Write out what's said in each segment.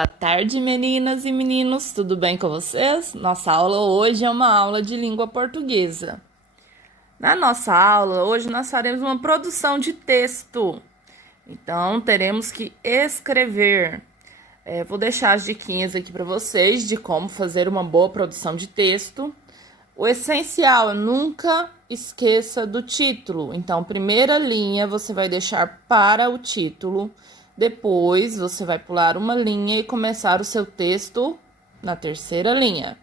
Boa tarde, meninas e meninos, tudo bem com vocês? Nossa aula hoje é uma aula de língua portuguesa. Na nossa aula, hoje nós faremos uma produção de texto. Então, teremos que escrever. Vou deixar as diquinhas aqui para vocês de como fazer uma boa produção de texto. O essencial, nunca esqueça do título. Então, primeira linha você vai deixar para o título. Depois, você vai pular uma linha e começar o seu texto na terceira linha.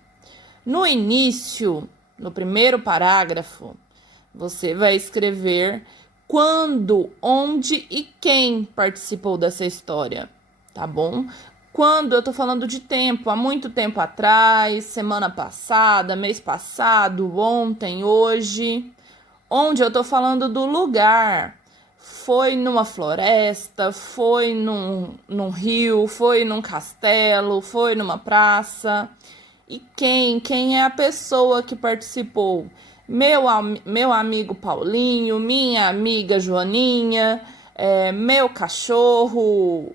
No início, no primeiro parágrafo, você vai escrever quando, onde e quem participou dessa história, tá bom? Quando eu tô falando de tempo, há muito tempo atrás, semana passada, mês passado, ontem, hoje. Onde eu tô falando do lugar. Foi numa floresta, foi num rio, foi num castelo, foi numa praça. E quem é a pessoa que participou? Meu amigo Paulinho, minha amiga Joaninha, meu cachorro,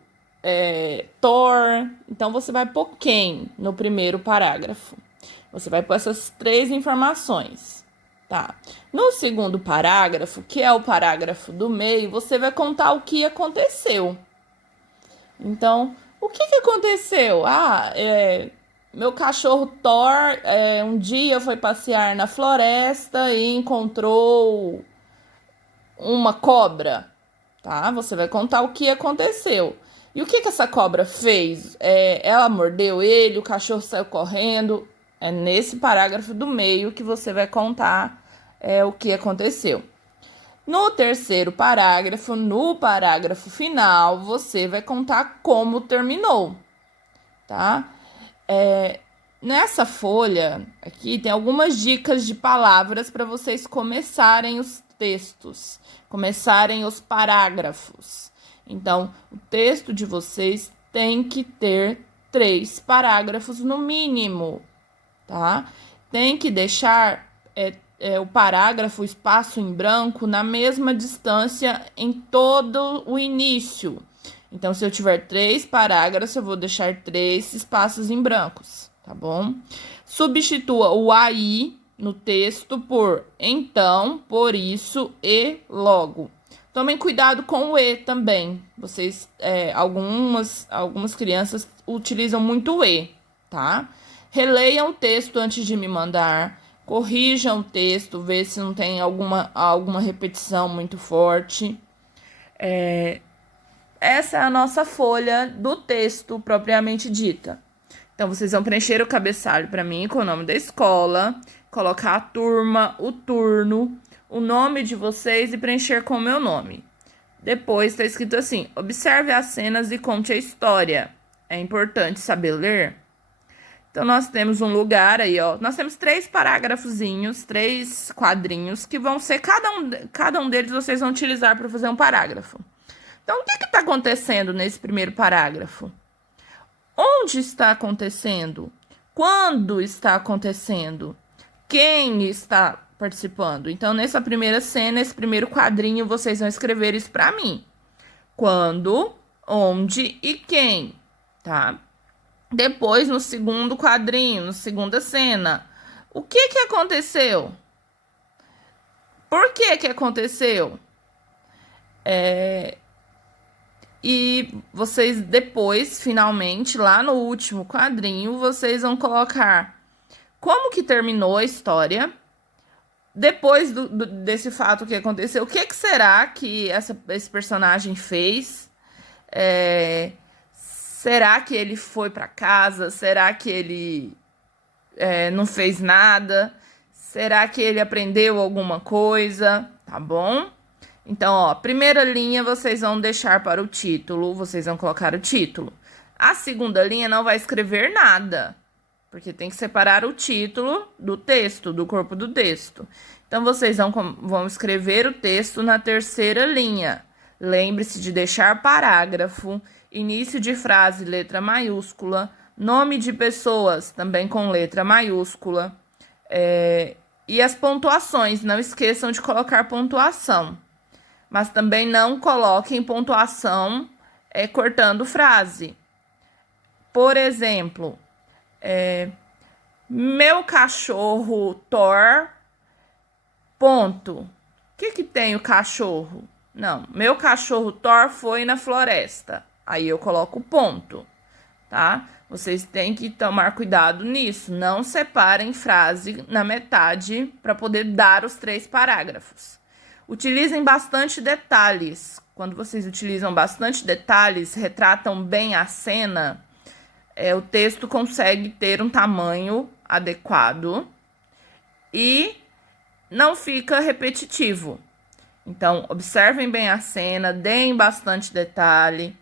Thor. Então, você vai pôr quem no primeiro parágrafo. Você vai pôr essas três informações, tá? No segundo parágrafo, que é o parágrafo do meio, você vai contar o que aconteceu. Então, o que aconteceu? Meu cachorro Thor, um dia foi passear na floresta e encontrou uma cobra, tá? Você vai contar o que aconteceu. E o que essa cobra fez? Ela mordeu ele, o cachorro saiu correndo. É nesse parágrafo do meio que você vai contar o que aconteceu. No terceiro parágrafo, no parágrafo final, você vai contar como terminou, tá? Nessa folha aqui tem algumas dicas de palavras para vocês começarem os textos, começarem os parágrafos. Então, o texto de vocês tem que ter 3 parágrafos no mínimo, tá? Tem que deixar o parágrafo, o espaço em branco, na mesma distância em todo o início. Então, se eu tiver 3 parágrafos, eu vou deixar 3 espaços em brancos, tá bom? Substitua o aí no texto por então, por isso e logo. Tomem cuidado com o e também. Vocês, algumas crianças utilizam muito o e, tá? Releiam o texto antes de me mandar. Corrijam o texto, vê se não tem alguma repetição muito forte. Essa é a nossa folha do texto propriamente dita. Então, vocês vão preencher o cabeçalho para mim com o nome da escola, colocar a turma, o turno, o nome de vocês e preencher com o meu nome. Depois está escrito assim: observe as cenas e conte a história. É importante saber ler. Então, nós temos um lugar aí, ó. Nós temos 3 parágrafozinhos, 3 quadrinhos, que vão ser, cada um deles vocês vão utilizar para fazer um parágrafo. Então, o que está acontecendo nesse primeiro parágrafo? Onde está acontecendo? Quando está acontecendo? Quem está participando? Então, nessa primeira cena, esse primeiro quadrinho, vocês vão escrever isso para mim. Quando, onde e quem, tá? Depois, no segundo quadrinho, na segunda cena, o que aconteceu? Por que aconteceu? E vocês depois, finalmente, lá no último quadrinho, vocês vão colocar como que terminou a história. Depois desse fato que aconteceu, o que será que esse personagem fez? Será que ele foi para casa? Será que ele não fez nada? Será que ele aprendeu alguma coisa? Tá bom? Então, ó, primeira linha vocês vão deixar para o título, vocês vão colocar o título. A segunda linha não vai escrever nada, porque tem que separar o título do texto, do corpo do texto. Então, vocês vão escrever o texto na terceira linha. Lembre-se de deixar parágrafo, início de frase, letra maiúscula, nome de pessoas, também com letra maiúscula. E as pontuações, não esqueçam de colocar pontuação. Mas também não coloquem pontuação cortando frase. Por exemplo, meu cachorro Thor, ponto. O que tem o cachorro? Não, meu cachorro Thor foi na floresta. Aí eu coloco ponto, tá? Vocês têm que tomar cuidado nisso. Não separem frase na metade para poder dar os 3 parágrafos. Utilizem bastante detalhes. Quando vocês utilizam bastante detalhes, retratam bem a cena, o texto consegue ter um tamanho adequado e não fica repetitivo. Então, observem bem a cena, deem bastante detalhe.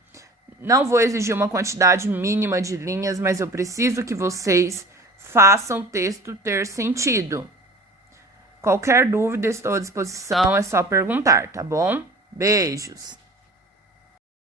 Não vou exigir uma quantidade mínima de linhas, mas eu preciso que vocês façam o texto ter sentido. Qualquer dúvida, estou à disposição, é só perguntar, tá bom? Beijos!